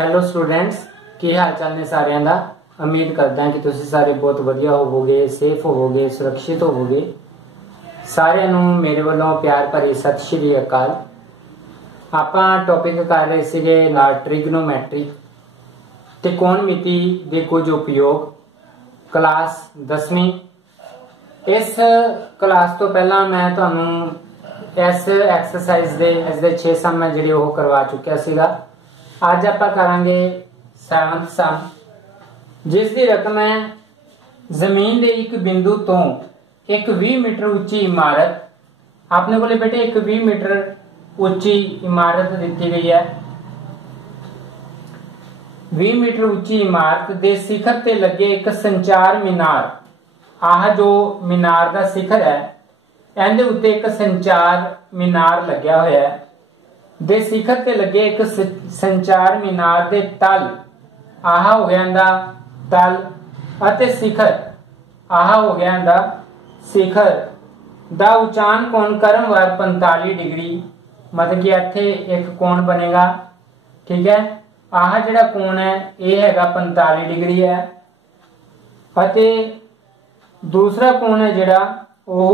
Hello students, की हाल चाल ने सारिਆਂ ਦਾ। उम्मीद करदा कि तुसीं सारे बहुत वधिया होवोगे, सेफ होवोगे, सुरक्षित होवोगे। सारिਆਂ ਨੂੰ मेरे ਵੱਲੋਂ प्यार भरी सत श्री अकाल। ਆਪਾਂ टॉपिक कर रहे ਸੀਗੇ ट्रिग्नोमैट्री ते कोणमिति ਦੇ ਕੁਝ उपयोग। क्लास 10वीं। इस क्लास तो पहला मैं ਤੁਹਾਨੂੰ इस एक्सरसाइज ਦੇ ਇਸ ਦੇ 6 ਸਮ ਮੈਂ ਜਿਹੜੇ ਉਹ ਕਰਵਾ ਚੁੱਕਿਆ ਸੀਗਾ। ਅੱਜ ਆਪਾਂ ਕਰਾਂਗੇ 7th ਸਮ, जिस दी रकम है जमीन के एक बिंदु तो एक 20 मीटर उच्ची इमारत। आपने बोले बेटे एक 20 मीटर उच्ची इमारत दी गई है। 20 मीटर उच्ची इमारत दे शिखर ते लगे एक संचार मीनार। आह जो मीनार दा शिखर है इहदे उत्ते एक संचार मीनार लग्या होया है। दे शिखर ते लगे एक संचार मीनार दे तल, आह हो गया इंदा तल अते शिखर, आह हो गया इंदा शिखर दा उचान कोण क्रमवार 45 डिग्री। मतलब कि इत्थे एक कोण बनेगा, ठीक है। आह जिहड़ा कोण है यह हैगा 45 डिग्री है अते दूसरा कोण है जिहड़ा वो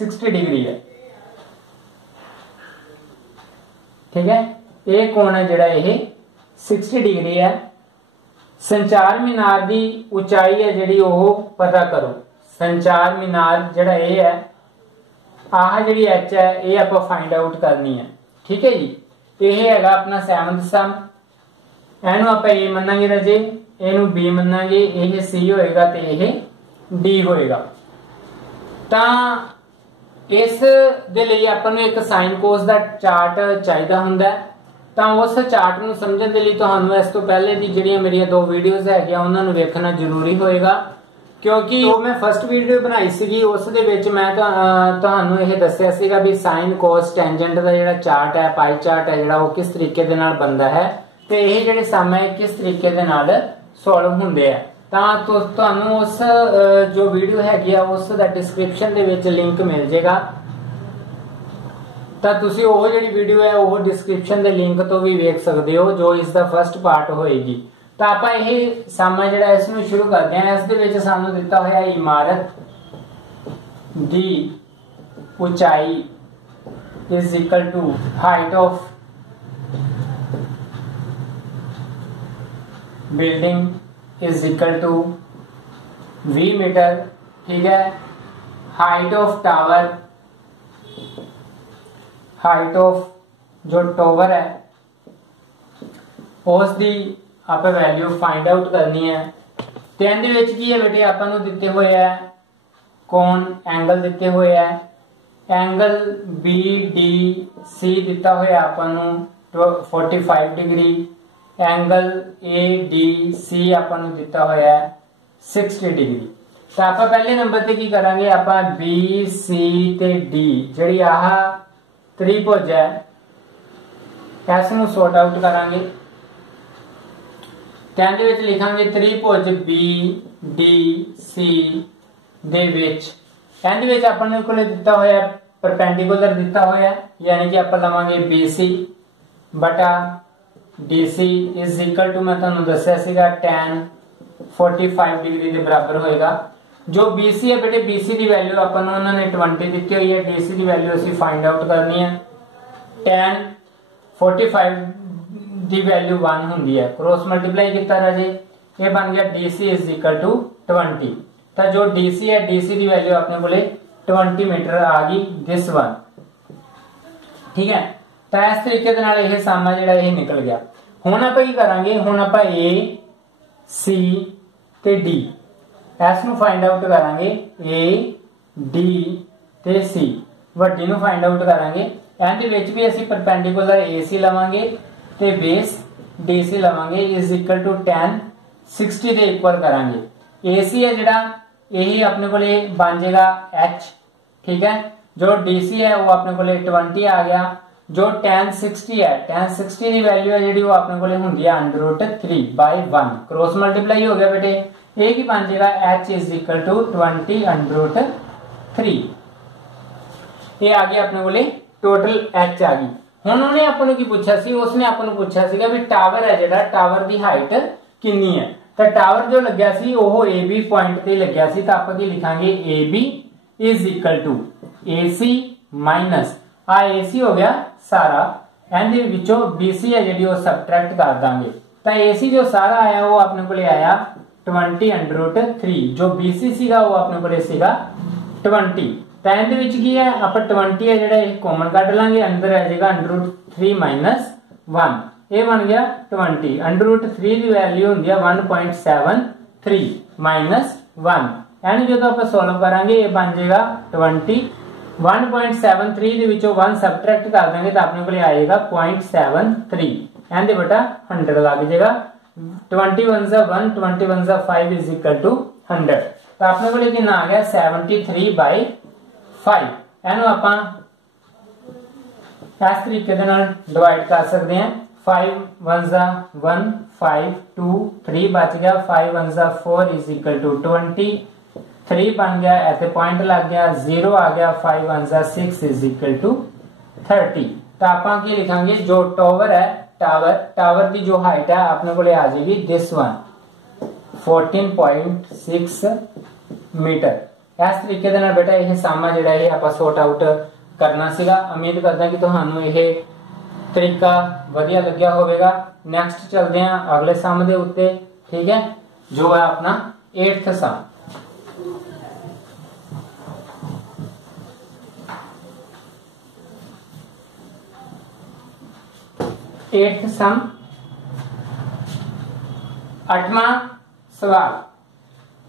60 डिग्री है, ठीक है। ये कोण है जिहड़ा यह 60 डिग्री है। संचार मीनार की ऊंचाई है जिहड़ी वो पता करो। संचार मीनार जिहड़ा ये है, आह जिहड़ी एच है ये आपां फाइंड आउट करनी है, ठीक है जी। यह हैगा अपना 7th सम। इहनूं आपां ए मन्नांगे राजे, इहनूं बी मन्नांगे, यह सी होएगा ते यह डी होएगा। तां इस दे लई आपां नूं एक साइन कोस दा चार्ट चाहीदा हुंदा है। ਤਾਂ उस चार्ट ਨੂੰ ਸਮਝਣ ਦੇ ਲਈ ਤੁਹਾਨੂੰ ਇਸ ਤੋਂ ਪਹਿਲੇ ਦੀ ਜਿਹੜੀਆਂ ਮੇਰੀਆਂ ਦੋ ਵੀਡੀਓਜ਼ ਹੈਗੀਆਂ ਉਹਨਾਂ ਨੂੰ ਵੇਖਣਾ ਜ਼ਰੂਰੀ ਹੋਏਗਾ, ਕਿਉਂਕਿ ਜੋ ਮੈਂ ਫਸਟ ਵੀਡੀਓ ਬਣਾਈ ਸੀਗੀ ਉਸ ਦੇ ਵਿੱਚ ਮੈਂ ਤੁਹਾਨੂੰ ਇਹ ਦੱਸਿਆ ਸੀਗਾ ਵੀ ਸਾਈਨ ਕੋਸ ਟੈਂਜੈਂਟ ਦਾ ਜਿਹੜਾ ਚਾਰਟ ਹੈ, ਪਾਈ ਚਾਰਟ ਹੈ ਜਿਹੜਾ ਉਹ ਕਿਸ ਤਰੀਕੇ ਦੇ ਨਾਲ ਬਣਦਾ ਹੈ ਤੇ ਇਹ ਜਿਹੜੇ ਸਮ ਹੈ ਕਿਸ ਤਰੀਕੇ ਦੇ ਨਾਲ ਸੋਲਵ ਹੁੰਦੇ ਆ। ਤਾਂ ਤੁਹਾਨੂੰ ਉਸ ਜੋ ਵੀਡੀਓ ਹੈਗੀ ਆ ਉਸ ਦਾ ਡਿਸਕ੍ਰਿਪਸ਼ਨ ਦੇ ਵਿੱਚ ਲਿੰਕ ਮਿਲ ਜਾਏਗਾ। ਤਾਂ ਤੁਸੀਂ ਉਹ ਜਿਹੜੀ ਵੀਡੀਓ ਹੈ ਉਹ ਡਿਸਕ੍ਰਿਪਸ਼ਨ ਦੇ ਲਿੰਕ ਤੋਂ ਵੀ ਵੇਖ ਸਕਦੇ ਹੋ ਜੋ ਇਸ ਦਾ ਫਸਟ ਪਾਰਟ ਹੋਏਗੀ। ਤਾਂ ਆਪਾਂ ਇਹ ਸਮ ਜਿਹੜਾ ਇਸ ਨੂੰ ਸ਼ੁਰੂ ਕਰਦੇ ਹਾਂ। ਇਸ ਦੇ ਵਿੱਚ ਸਾਨੂੰ ਦਿੱਤਾ ਹੋਇਆ ਇਮਾਰਤ ਦੀ ਉਚਾਈ is equal to height of building is equal to 20 metre, ठीक है। Height of tower, height of जो टावर है उसकी आप वैल्यू फाइंड आउट करनी है। तो इहदे विच की है बेटे आपां नूं दिते हुए है कोण एंगल दिते हुए है। एंगल बी डी सी दिता हुआ आपां नूं 45 degree. Angle A D C आपां नूं दिता हुआ है 60 डिग्री। तो आप पहले नंबर ते की करांगे, आपां बी सी ते डी जिहड़ी आह त्रिभुज है इस नूं सॉर्ट आउट करांगे। कहने विच लिखांगे त्रिभुज बी डी सी दे विच इहदे विच अपने कोल दिता होया परपेंडिकुलर दिता होया, यानी कि आपां लवांगे BC बटा DC इज इक्वल टू मैं तुहानूं दस्सिया सीगा tan 45 डिग्री के बराबर होएगा। जो BC है बेटे BC की वैल्यू आपां नूं उन्होंने 20 दी हुई है, DC की वैल्यू असीं फाइंड आउट करनी है। tan 45 की वैल्यू 1 हुंदी है, क्रॉस मल्टीप्लाई किया राजे ये बन गया DC इज इक्वल टू 20। तो जो DC है DC की वैल्यू अपने कोले 20 मीटर आ गई, दिस वन, ठीक है। तो इस तरीके दे नाल यह सम है जिहड़ा यह निकल गया। हुण आपां की करांगे, हुण आपां A C ते D इस नूं फाइंड आउट करांगे। A D ते C वड्डी नूं फाइंड आउट करांगे। इहदे विच भी असीं परपेंडिकुलर AC लवांगे ते बेस DC लवांगे इज इक्वल टू tan 60 दे इक्वल करांगे। AC है जिहड़ा यही अपने कोले बन जाएगा H, ठीक है। जो DC है वो अपने कोले 20 आ गया। जो tan 60 है, tan 60 की वैल्यू है जी वो अपने को होंगी है √3/1, क्रॉस मल्टीप्लाई हो गया बेटे। ये की बन जाएगा H इज इक्वल टू 20√3। ये आ गया अपने को टोटल H आ गई। ਹੁਣ ਉਹਨੇ ਆਪਾਂ ਨੂੰ ਕੀ ਪੁੱਛਿਆ ਸੀ, ਉਸਨੇ ਆਪਾਂ ਨੂੰ ਪੁੱਛਿਆ ਸੀਗਾ ਵੀ ਟਾਵਰ ਹੈ ਜਿਹੜਾ, ਟਾਵਰ ਦੀ ਹਾਈਟ ਕਿੰਨੀ ਹੈ। ਤਾਂ ਟਾਵਰ ਜੋ ਲੱਗਿਆ ਸੀ ਉਹ AB ਪੁਆਇੰਟ ਤੇ ਲੱਗਿਆ ਸੀ, ਤਾਂ ਆਪਾਂ ਕੀ ਲਿਖਾਂਗੇ AB is equal to AC minus ਆ AC ਹੋ ਗਿਆ ਸਾਰਾ, ਇਹਦੇ ਵਿੱਚੋਂ BC ਹੈ ਜਿਹੜੀ ਉਹ ਸਬਟਰੈਕਟ ਕਰ ਦਾਂਗੇ। ਤਾਂ AC ਜੋ ਸਾਰਾ ਆਇਆ ਉਹ ਆਪਣੇ ਕੋਲੇ आया 20√3, जो BC ਸੀਗਾ ਉਹ ਆਪਣੇ ਕੋਲੇ ਸੀਗਾ 20। ਤਾਂ ਇਹਦੇ ਵਿੱਚ ਕੀ ਹੈ, ਆਪਾਂ 20 ਹੈ ਜਿਹੜਾ ਇਹ ਕਾਮਨ ਕੱਢ ਲਾਂਗੇ, ਅੰਦਰ ਆ ਜਾਏਗਾ √3 ਮਾਈਨਸ 1, ਇਹ ਬਣ ਗਿਆ 20। √3 ਦੀ ਵੈਲਿਊ ਹੁੰਦੀ ਹੈ 1.73 ਮਾਈਨਸ 1, ਇਹਨੂੰ ਜਦੋਂ ਆਪਾਂ ਸੋਲਵ ਕਰਾਂਗੇ ਇਹ ਬਣ ਜਾਏਗਾ 20। 1.73 ਦੇ ਵਿੱਚੋਂ 1 ਸਬਟਰੈਕਟ ਕਰ ਦਾਂਗੇ ਤਾਂ ਆਪਣੇ ਕੋਲੇ ਆਏਗਾ 0.73, ਇਹਦੇ ਬਟਾ 100 ਲੱਗ ਜਾਏਗਾ। 21 सा 1, 21 सा 5 इज इक्वल टू 100। तो अपने को कितना आ गया 73/5। ਇਹਨੂੰ ਆਪਾਂ ਇਸ ਤਰੀਕੇ ਦੇ ਨਾਲ ਡਿਵਾਈਡ ਕਰ ਸਕਦੇ ਹਾਂ। 5 1 सा 1, 5 2 3 बच गया, 5 1 सा 4 इज इक्वल टू 20, 3 बन गया, ऐसे पॉइंट लग गया, 0 आ गया, 5 1 सा 6 इज इक्वल टू 30। तो ਆਪਾਂ ਕੀ ਲਿਖਾਂਗੇ, जो टावर है टावर की जो हाइट है अपने को आ जाएगी दिस वन 14.6 मीटर। इस तरीके दे नाल बेटा यह सामा जिहड़ा है आपां सॉर्ट आउट करना सीगा। उम्मीद करदा कि तुहानू यह तरीका वधिया लग्या होवेगा। नैक्सट चलते हैं अगले सम दे उत्ते, ठीक है, जो है अपना 8th सम। एट्थ सम, 8वां सवाल।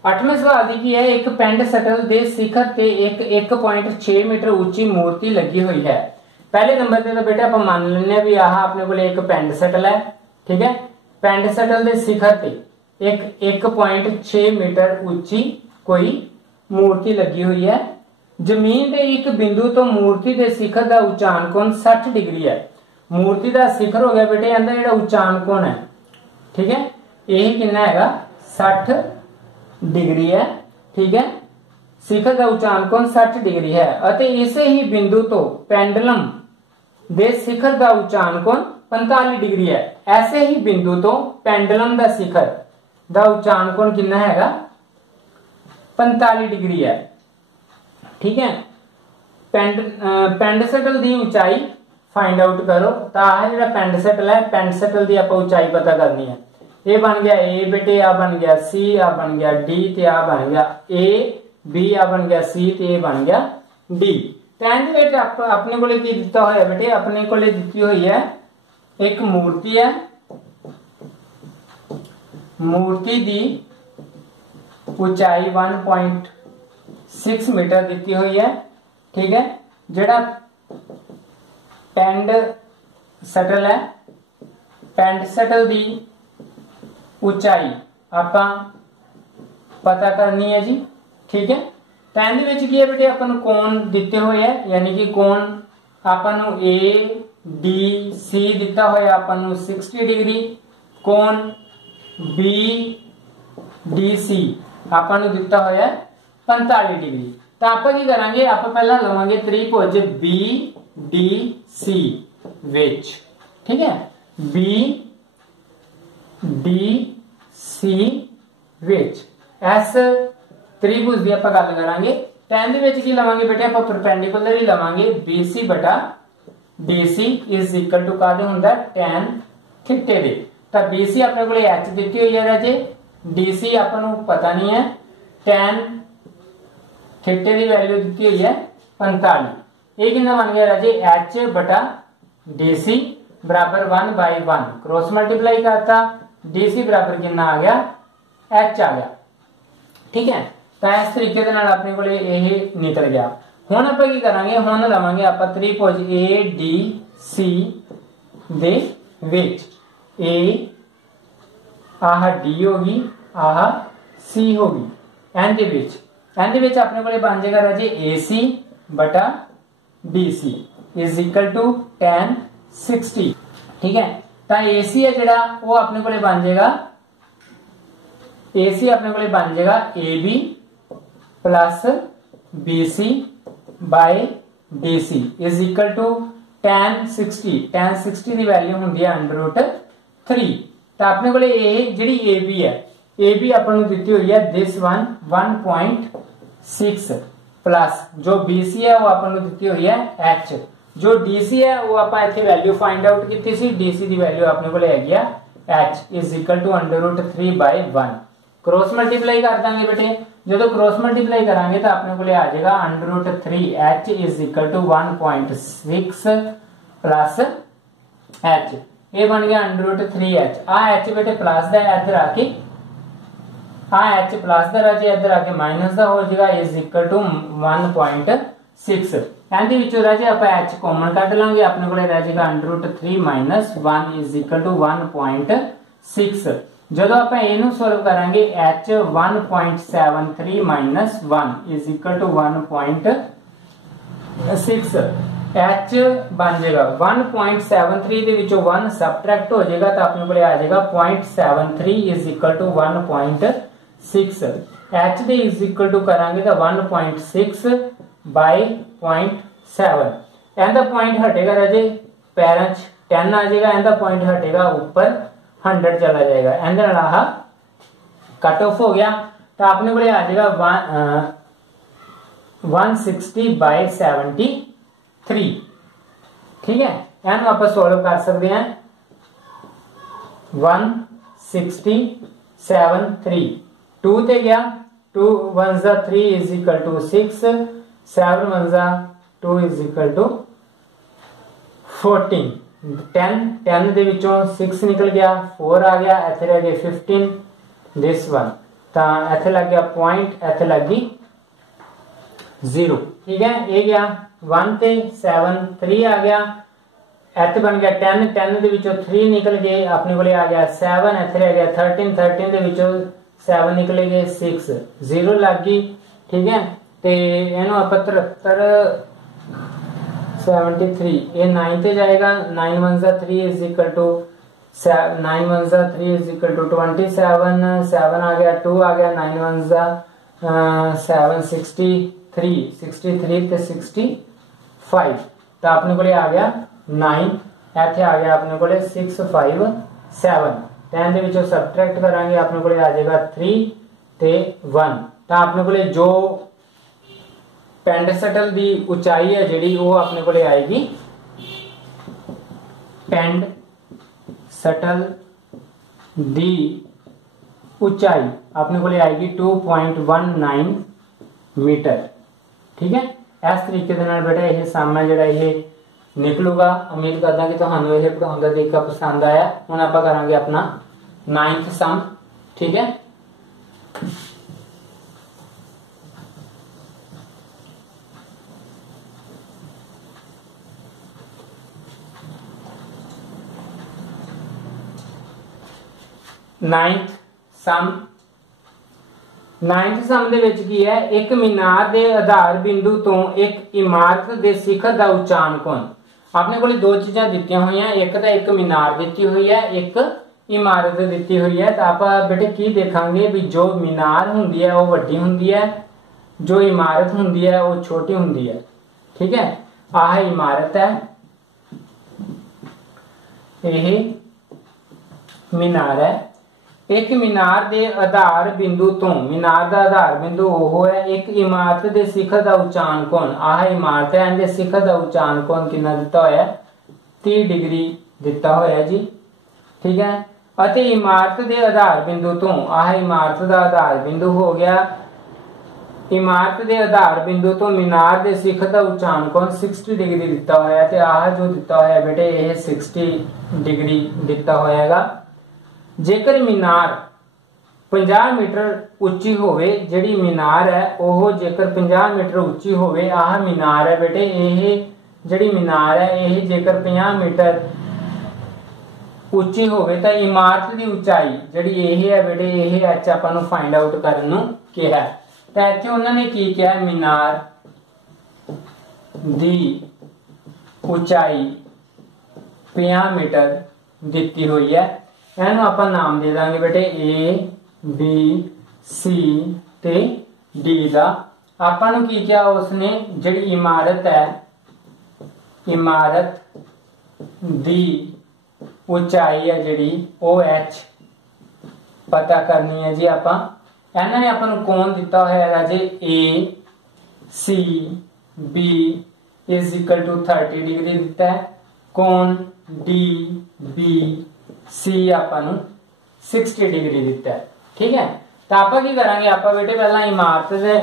8वें सवाल दी की है, एक पेंड सटल दे शिखर ते एक 1.6 मीटर ऊंची मूर्ति लगी हुई है। पहले नंबर पे तो बेटा आप मान लेने भी आह अपने को एक पेंड सटल है, ठीक है। पेंड सटल दे शिखर ते एक 1.6 मीटर ऊंची कोई मूर्ति लगी हुई है। जमीन के एक बिंदु तो मूर्ति के शिखर का उचान कोण 60 डिग्री है। मूर्ति का शिखर हो गया बेटे ਇਹਦਾ ਜਿਹੜਾ ਉਚਾਨ ਕੋਣ है, ठीक है, ਇਹ ਕਿੰਨਾ ਹੈਗਾ 60 डिग्री है, ठीक है। शिखर का उचान कोण 60 डिग्री है ਅਤੇ ਇਸੇ ਹੀ ਬਿੰਦੂ ਤੋਂ पेंडुलम ਦੇ शिखर का उचान कोण 45 डिग्री है। ऐसे ही बिंदु तो पेंडुलम ਦਾ शिखर ਦਾ उचान कोण कितना हैगा 45 डिग्री है, ठीक है। पेंड सटल की ऊंचाई फाइंड आउट करो। तो आ जो पेंड सटल है, पेंड सटल की आप ऊंचाई पता करनी है। ये बन गया ए बेटे, आ बन गया सी, आ बन गया डी, ते आ बन गया ए बी, आ बन गया सी, ते ए बन गया डी। तो अपने को दिता हुआ बेटे, अपने को दी हुई है एक मूर्ति है, मूर्ति की ऊंचाई 1.6 मीटर दी हुई है, ठीक है। जेड़ा पेंड सटल है, पेंड सटल की ऊंचाई आपां पता करनी है जी, ठीक है। तो इहदे की है बेटे अपन कोण दिते हुए है, यानी कि कोण अपन ए डी सी दिता हुआ अपन 60 डिग्री, कोण बी डी सी अपन दिता हुआ 45 डिग्री। तो आप की करांगे, आप पहला लवांगे त्रिभुज बी डी सी विच, ठीक है, बी डी सी विच इस त्रिभुज की आप गल करांगे। टैन दे विच की लवांगे बेटे, आप परपेंडिकुलर ही लवांगे BC बटा DC इज इक्वल टू कादे हुंदा टैन थीटे दे। तो BC अपने को H दी हुई है राजे, DC आपको पता नहीं है, टैन थीटे की वैल्यू दी हुई है 45। ये कितना बन गया राजे H बटा DC बराबर 1/1, क्रॉस मल्टीप्लाई करता, DC बराबर कितना आ गया H आ गया, ठीक है। तो इस तरीके के नाल अपने को ये निकल गया। हुण आपां की करांगे, हुण लवांगे आपां त्रिभुज ADC they which A ah D होगी, आह C होगी, एंड विच अपने को बन जाएगा राजे AC बटा DC is equal to tan 60, ठीक है। तो AC है जड़ा वो अपने को बन जाएगा, AC अपने को बन जाएगा AB plus BC by DC is equal to tan 60 ਦੀ ਵੈਲਿਊ ਹੁੰਦੀ ਹੈ √3। ਤਾਂ ਆਪਣੇ ਕੋਲੇ ਇਹ ਜਿਹੜੀ AB ਹੈ, AB ਆਪਾਂ ਨੂੰ ਦਿੱਤੀ ਹੋਈ ਹੈ this one 1.6 प्लस जो BC है वो अपन दी हुई है H, जो DC है वो आप इतने वैल्यू फाइंड आउट की थी। DC की वैल्यू अपने को है H is equal to √3/1। Cross multiply कर देंगे बेटे, जो क्रॉस मल्टीप्लाई करांगे तो अपने को आ जाएगा √3H is equal to 1.6 plus H। ये बन गया √3H। आ H बेटे प्लस का इधर आके H प्लस का राजे इधर आके माइनस का हो जाएगा इज इक्वल टू 1.6। एंड विचों राजे आप H कॉमन कट लांगे, अपने को रह जाएगा √3 - 1 इज इक्वल टू 1.6। जब आप इनू सॉल्व करांगे H 1.73 - 1 is equal to 1.6। H बन जाएगा 1.73 ਦੇ ਵਿੱਚੋਂ 1 सबट्रैक्ट हो जाएगा तो अपने को आ जाएगा 0.73 इज इक्वल टू 1.6। H दे इज इक्वल टू करांगे तो 1.6 बाय 0.7। एंड पॉइंट हटेगा राजे पैरों 10 आ जाएगा, एंड पॉइंट हटेगा ऊपर 100 चला जाएगा। एंड रहा कट ऑफ हो गया तो अपने को आ जाएगा 160 बाय 73। ठीक है, एन आप सॉल्व कर सकते हैं 16073 2 ते गया 2 1 3 is equal to 6 7 1 2 is equal to 14 10 दे विचों 6 निकल गया 4 आ गया, इथे रह गए 15 दिस वन ता इथे लग गया पॉइंट, इथे लग गई 0। ठीक है, ये गया 1 ते 7 3 आ गया, इथे बन गया 10 10 दे विचों 3 निकल गए, अपने को आ गया 7, इथे रह गया 13 13 दे विचों 7 निकले गए 6 0 लग गई। ठीक है, ते इहनू आपां 73 73 ये 9 ते जाएगा 9 1 3 is equal to 9 1 3 is equal to 27 7 आ गया 2 आ गया 9 1 7 63 63 ते 65 तो अपने को आ गया 9, इथे आ गया अपने को 657। 10 ਦੇ ਵਿੱਚੋਂ सबट्रैक्ट करांगे अपने को आ जाएगा 3 ते 1। तो अपने को जो पेंडसटल दी ऊंचाई है जिहड़ी वो अपने को आएगी पेंडसटल दी ऊंचाई अपने को आएगी 2.19 मीटर। ठीक है, इस तरीके के नाल बेटा यह सामना जिहड़ा यह निकलूगा। उम्मीद करदा कि तुहानू यह पढ़ाउण दा तरीका पसंद आया। हुण आपां करांगे अपना 9th सम। ठीक है, नाइन्थ सम दे विच की है, एक मीनार दे आधार बिंदु तो एक इमारत दे शिखर दा उचान कोण। अपने को दो चीज़ां दित्तियां हुई हैं, एक तो एक मीनार दी हुई है, एक इमारत दी हुई है। तो आप बेटे की देखांगे भी जो मीनार हुंदी है वो वड्डी हुंदी है, जो इमारत हुंदी है वो छोटी हुंदी है। ठीक है, आह इमारत है, यह मीनार है। एक मीनार दे आधार बिंदु तो मीनार दा आधार बिंदु वो है, एक इमारत दे शिखर दा उचान कोण आह इमारत है, इहदे शिखर दा उचान कोण कितना दिता होया 30 डिग्री दिता होया जी। ठीक है, अते इमारत दे आधार बिंदु तो आह इमारत दा आधार बिंदु हो गया, इमारत दे आधार बिंदु तो मीनार दे शिखर दा उचान कोण 60 डिग्री दिता होया। ते आह जो दिता होया बेटे यह 60 डिग्री दिता होएगा। जेकर मीनार 50 मीटर उच्ची होवे, जिहड़ी मीनार है वह जेकर 50 मीटर उच्ची होवे, आह मीनार है बेटे यह जिहड़ी मीनार है यह जेकर 50 मीटर उच्ची होवे तो इमारत की ऊंचाई जिहड़ी यह है बेटे यह एच आपां नूं फाइंड आउट करन नूं कहा। तो इत्थे उन्होंने की किया मीनार दी ऊंचाई 50 मीटर दिती हुई है। इहनूं आपां नाम दे दांगे बेटे ए बी सी ते डी दा। आपां नूं की किया उसने जिहड़ी इमारत है इमारत दी ऊंचाई है जिहड़ी OH पता करनी है जी। आपां इन्हां ने आपां नूं कोण दिता होया है राजे ACB is equal to 30 degree दिता है। कोण DBC आपां नूं 60 डिग्री दिता है। ठीक है, तो आपां की करांगे, आपां बेटे पहला इमारत दे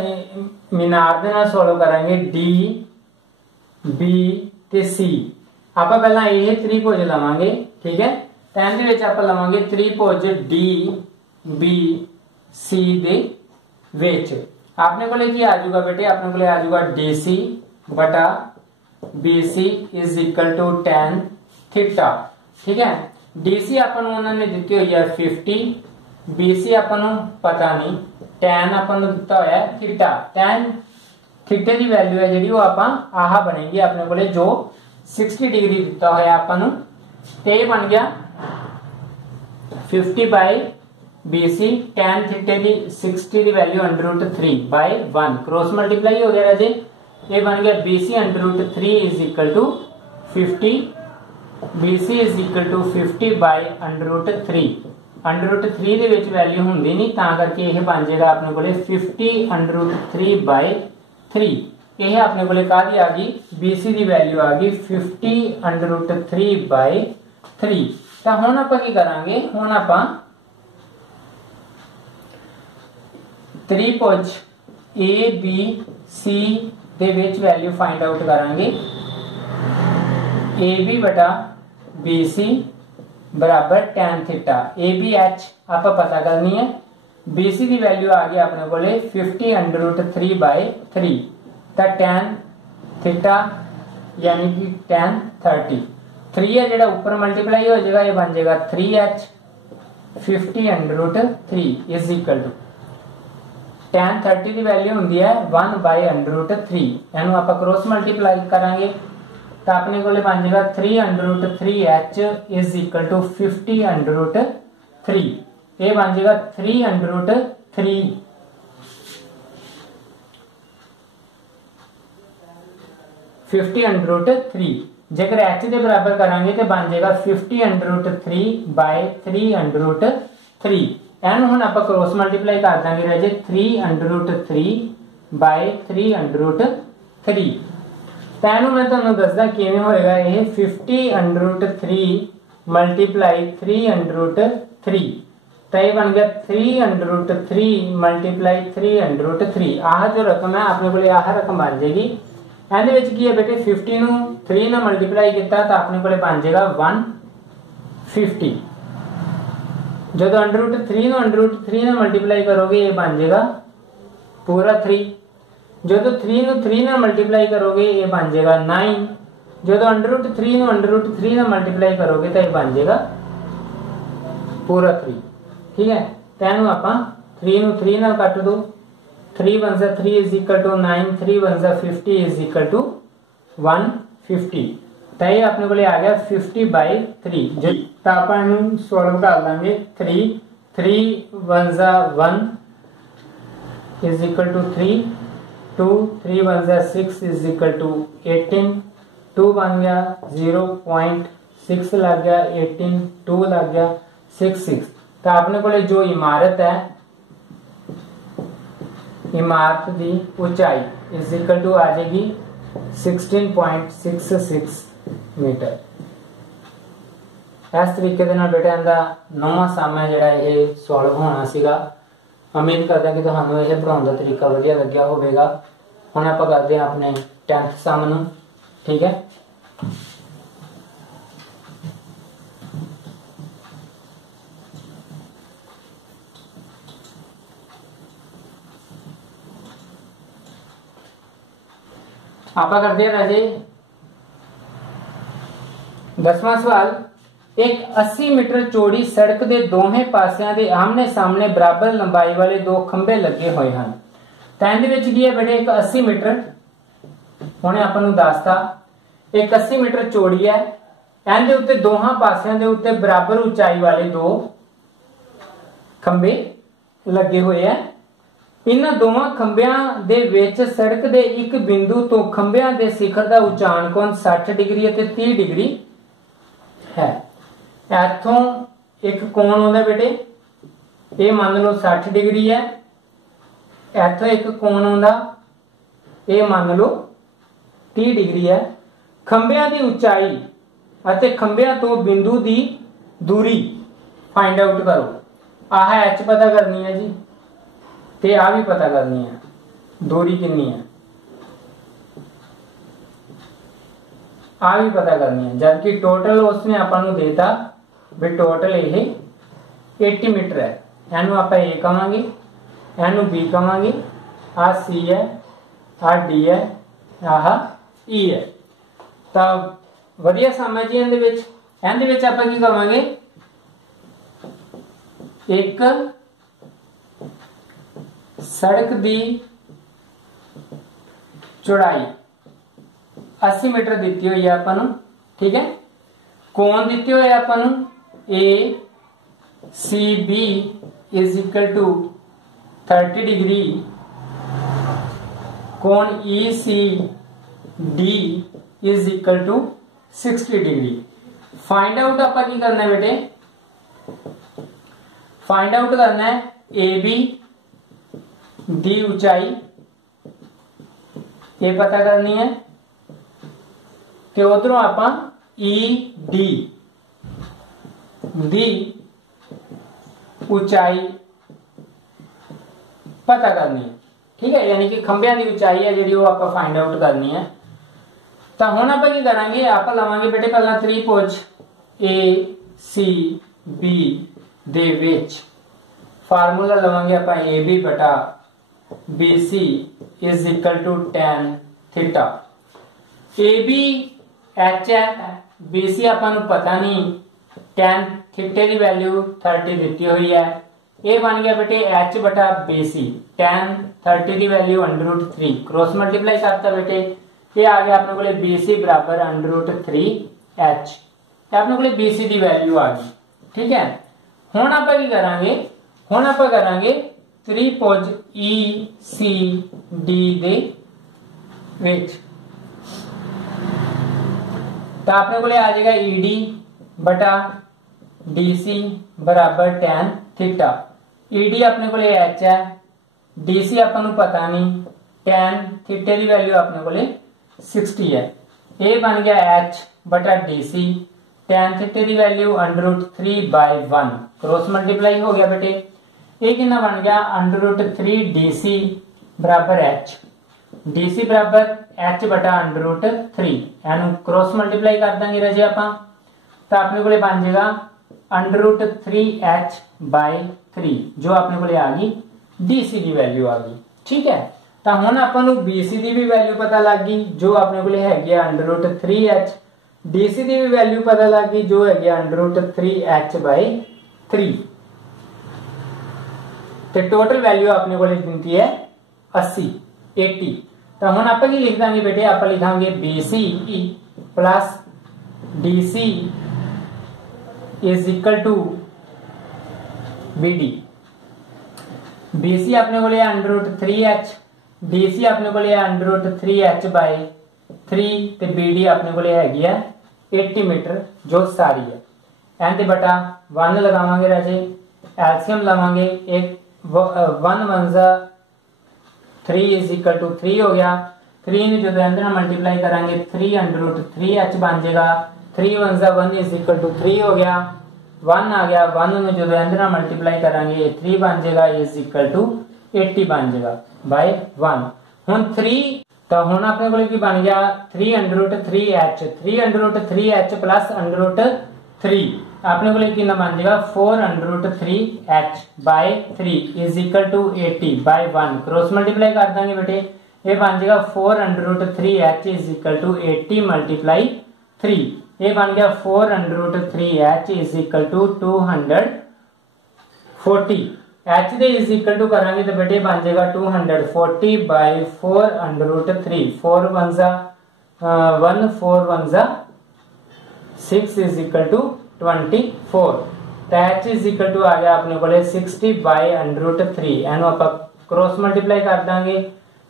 मीनार दे नाल सॉल्व करांगे DB ते C। आपां पहला यह त्रिभुज लवांगे। ठीक है, तो इहदे विच आपां लवांगे त्रिभुज DBC दे विच अपने कोले की आ जाऊगा बेटे, अपने कोले आ जाऊगा DC बटा BC is equal to tan theta. ठीक है, DC अपन उन्होंने दी हुई है 50, BC अपन पता नहीं, tan अपन दिता होया है थीटा। tan थीटे की वैल्यू है जी वो आपां आह बनेगी अपने कोले जो 60 डिग्री दिता होया अपन ते बन गया 50 बाय BC। tan थीटे की 60 की वैल्यू √3 बाय 1 क्रॉस मल्टीप्लाई हो गया राजे, ये बन गया BC √3 is equal to 50। BC is equal to 50 by √3। √3 ਦੇ ਵਿੱਚ ਵੈਲਿਊ ਹੁੰਦੀ ਨਹੀਂ ਤਾਂ ਕਰਕੇ ਇਹ ਬਣ ਜਾਏਗਾ ਆਪਣੇ ਕੋਲੇ 50 √3 बाय 3। ਇਹ ਆਪਣੇ ਕੋਲੇ ਕਾਹਦੀ ਆ ਗਈ, BC ਦੀ ਵੈਲਿਊ ਆ ਗਈ 50 √3 बाय 3। ਤਾਂ ਹੁਣ ਆਪਾਂ ਕੀ ਕਰਾਂਗੇ, ਹੁਣ ਆਪਾਂ त्रिभुज ABC ਦੇ ਵਿੱਚ ਵੈਲਿਊ ਫਾਈਂਡ ਆਊਟ ਕਰਾਂਗੇ। AB बटा BC बराबर tan थीटा। ABH आप पता करनी है। BC की वैल्यू आ गई अपने को 50 √3 बाय 3 तो tan थीटा यानी कि tan 30। 3 है जो ऊपर मल्टीप्लाई हो जाएगा, ये बन जाएगा 3H 50 √3 is equal to tan 30 की वैल्यू होंगी है 1 बाय √3। इनू आप क्रॉस मल्टीप्लाई करांगे तो अपने को बन जाएगा 3 √3H इज इक्वल टू 50 √3। ये बन जाएगा 3 √3 50 √3। जेकर H के बराबर करांगे तो बन जाएगा 50 √3 बाय 3 √3। एनू हुण आपां क्रॉस मल्टीप्लाई कर देंगे राजे 3 √3 बाय 3 √3। तैनू मैं तुहानू दसदा किवें होएगा, ये 50 √3 मल्टीप्लाई 3 √3 तो ये बन गया 3 √3 मल्टीप्लाई 3 √3। आह जो रकम है अपने को आह रकम बन जाएगी। ਇਹਦੇ ਵਿੱਚ ਕੀ ਹੈ बेटे 50 ਨੂੰ 3 ਨਾਲ ਮਲਟੀਪਲਾਈ ਕੀਤਾ ਤਾਂ ਆਪਣੇ ਕੋਲੇ ਬਣ ਜਾਏਗਾ 150। ਜਦੋਂ √3 ਨੂੰ √3 ਨਾਲ ਮਲਟੀਪਲਾਈ ਕਰੋਗੇ ਇਹ ਬਣ ਜਾਏਗਾ पूरा 3। ਜਦੋਂ 3 ਨੂੰ 3 ਨਾਲ ਮਲਟੀਪਲਾਈ ਕਰੋਗੇ ਇਹ ਬਣ ਜਾਏਗਾ 9। ਜਦੋਂ √3 ਨੂੰ √3 ਨਾਲ ਮਲਟੀਪਲਾਈ ਕਰੋਗੇ ਤਾਂ ਇਹ ਬਣ ਜਾਏਗਾ पूरा 3। ठीक है, तो ਇਹਨੂੰ ਆਪਾਂ 3 ਨੂੰ 3 ਨਾਲ ਕੱਟ ਦੋ, 3 1 3 is equal to 9, 3 1 50 is equal to 150। तो ये अपने को आ गया 50 बाय 3। जो तो आप सॉल्व कर लेंगे 3 1 1 is equal to 3 2 3 1 6 is equal to 18 2 बन गया 0.6 लग गया 18 2 लग गया 6 तो अपने को जो इमारत है इमारत की ऊंचाई इज इक्वल टू आ जाएगी 16.66 मीटर। इस तरीके के बेटा इनका 9वां सम है जोड़ा ये सॉल्व होना सीगा। उम्मीद करते हैं कि तुहानू यह पढ़ाने का तरीका वधिया लग्या होगा। हुण आपां करते हैं अपने 10th सम नूं। ठीक है, आपा करते हैं राजे 10वां सवाल। एक 80 मीटर चौड़ी सड़क के दोवें पासियां दे आमने सामने बराबर लंबाई वाले दो खंबे लगे हुए हैं। तो इहदे विच की है बेटे एक 80 मीटर हुणे आपां नूं दसता एक 80 मीटर चौड़ी है। इहदे उत्ते दोहां पासियां दे उत्ते बराबर ऊंचाई वाले दो खंबे लगे हुए हैं। इन्हां दोवां खंबियां दे विच सड़क दे एक बिंदु तो खंबियां दे शिखर दा उचान कोण 60 डिग्री ते 30 डिग्री है। इथों एक कोण आउंदा बेटे, ये मान लो 60 डिग्री है, इथों एक कोण आउंदा, ये मान लो 30 डिग्री है। खंबियां दी उचाई अते खंबियां तो बिंदु दी दूरी फाइंड आउट करो। आह एच पता करनी है जी, ते आ भी पता करनी है, दूरी कितनी है आ भी पता करनी है। जबकि टोटल उसने अपन देता भी टोटल ये 80 मीटर है। एनू आप ए कहांगे, एनू बी कहांगे, आ सी है, आ डी है, आह ई है। तो वधिया समझ जी इहदे विच आपां की कहांगे, एक सड़क दी चौड़ाई 80 मीटर दी हुई है अपन, ठीक है। कोण दिते हुए अपन A C B is equal to 30 degree, कोण E C D is equal to 60 degree. Find out आप की करना है बेटे, फाइंड आउट करना है ए बी दी ऊंचाई, ये पता करनी है, ते उधरों आप ई डी दी ऊंचाई पता करनी है, ठीक है। यानी कि खंबियां की ऊंचाई है जी वो आप फाइंड आउट करनी है। तो हुण आप की करांगे, आप लवांगे बेटे पहला त्रिभुज ए सी बी दे विच फार्मूला लवांगे आप ए बी बटा B C is equal to tan theta. A B H है, बी सी अपन पता नहीं, tan थीटे की वैल्यू 30 दी हुई है। ये बन गया बेटे एच बटा बी सी, tan 30 की वैल्यू √3 क्रॉस मल्टीप्लाई करता बेटे, ये आ गया अपने को बी सी बराबर √3h, अपने को बी सी की वैल्यू आ गई, ठीक है। हुण आप की करांगे, हुण आप करांगे त्रिभुज ई सी डी दे विच, तो अपने को आ जाएगा ई डी बटा डी सी बराबर tan थीटा। ई डी अपने को एच है, डी सी अपन पता नहीं, tan थीटे की वैल्यू अपने को 60 है। ये बन गया एच बटा डी सी, tan थीटे की वैल्यू √3/1 क्रॉस मल्टीप्लाई हो गया बेटे। ये कितना बन गया √3 डी सी बराबर एच, डी सी बराबर एच बटा √3, एनू क्रॉस मल्टीप्लाई कर देंगे राजे आप, तो अपने को बन जाएगा √3h/3 जो अपने को आ गई डी सी की वैल्यू आ गई, ठीक है। तो हुण आपां बी सी की भी वैल्यू पता लग गई जो अपने को है √3h, डी सी की भी वैल्यू पता लग गई जो है √3h/3, तो टोटल वैल्यू अपने को गिनती है 80। तो हम आप लिख देंगे बेटे, आप लिखांगे B C plus D C is equal to B D. B C अपने को √3h, डी सी अपने को √3h/3, तो बी डी अपने को है 80 मीटर जो सारी है। एंड बटा 1 लगावांगे राजे, एल्सियम लवांगे, एक 1 1 3 इज इक्वल टू 3 हो गया। 3 ने जो मल्टीप्लाई करांगे 3 √3h बन जाएगा, 3 1 1 इज इक्वल टू 3 हो गया, 1 आ गया, 1 ने जो मल्टीप्लाई करांगे 3 बन जाएगा इज इक्वल टू 80 बन जाएगा बाय 1। हुण 3 तो हुण अपने को की बन गया 3 √3h, 3 √3h प्लस √3 अपने को कितना बन जाएगा 4 √3h/3 is equal to 80/1 cross multiply कर देंगे बेटे, ये बन जाएगा 4 √3h इज इक्वल टू 80 × 3, ये बन गया 4 √3h is equal to 240, h दे इज इक्वल टू करांगे तो बेटे बन जाएगा 240/4 √3, 4 1 1 4 1 6 इज इक्वल टू 24, तो h इज इक्वल टू आ गया अपने को 60/√3, एनो आप क्रॉस मल्टीप्लाई कर देंगे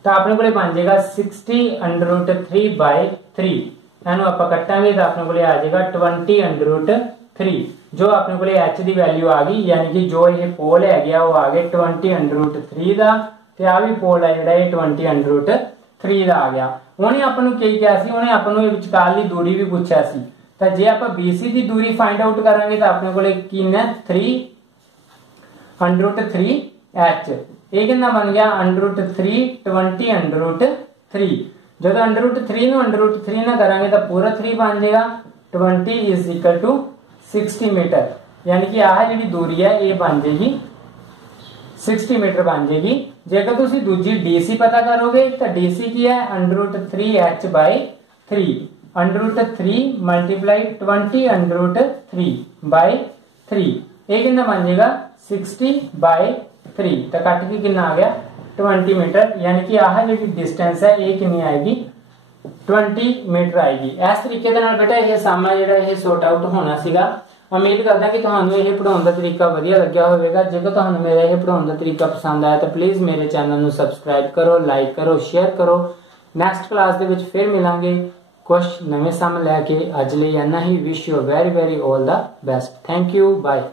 तो अपने को बन जाएगा 60√3/3। इन्हों आप कटांगे तो अपने को आ जाएगा 20√3 जो अपने को एच की वैल्यू आ गई, यानी कि जो ये पोल है गया वो आ गया 20√3 का, ते आ भी पोल है जिहड़ा 20√3 का आ गया। उन्हें अपन की क्या सी, उन्हें अपन विचकारली दूरी भी पूछा सी, तो जे आप BC की दूरी फाइंड आउट करांगे तो अपने को कितना 3√3h, ये कितना बन गया √3 20√3। जो √3 नु √3 ना करांगे तो पूरा 3 बन जाएगा, 20 = 60 मीटर, यानी कि आह जी दूरी है ये बन जाएगी 60 मीटर बन जाएगी। जेकर तुसी दूजी DC पता करोगे तो DC की है √3h/3, √3 × 20√3/3, ये कितना बन जाएगा 60/3, तो कट के कितना आ गया 20 मीटर, यानी कि आह जी डिस्टेंस है ये कितनी आएगी 20 मीटर आएगी। इस तरीके बेटा यह सामा जो सॉर्ट आउट होना सीगा। उम्मीद करदा कि तुहानू यह पढ़ाने का तरीका वधिया लग्या होगा। जेकर तुहानू मेरा यह पढ़ाने का तरीका पसंद आया तो प्लीज मेरे चैनल को सबसक्राइब करो, लाइक करो, शेयर करो। नैक्सट क्लास दे विच फिर मिलांगे कुछ नवे सम लैके। अज लई इन्ना ही। Wish you very very all the best. Thank you, bye.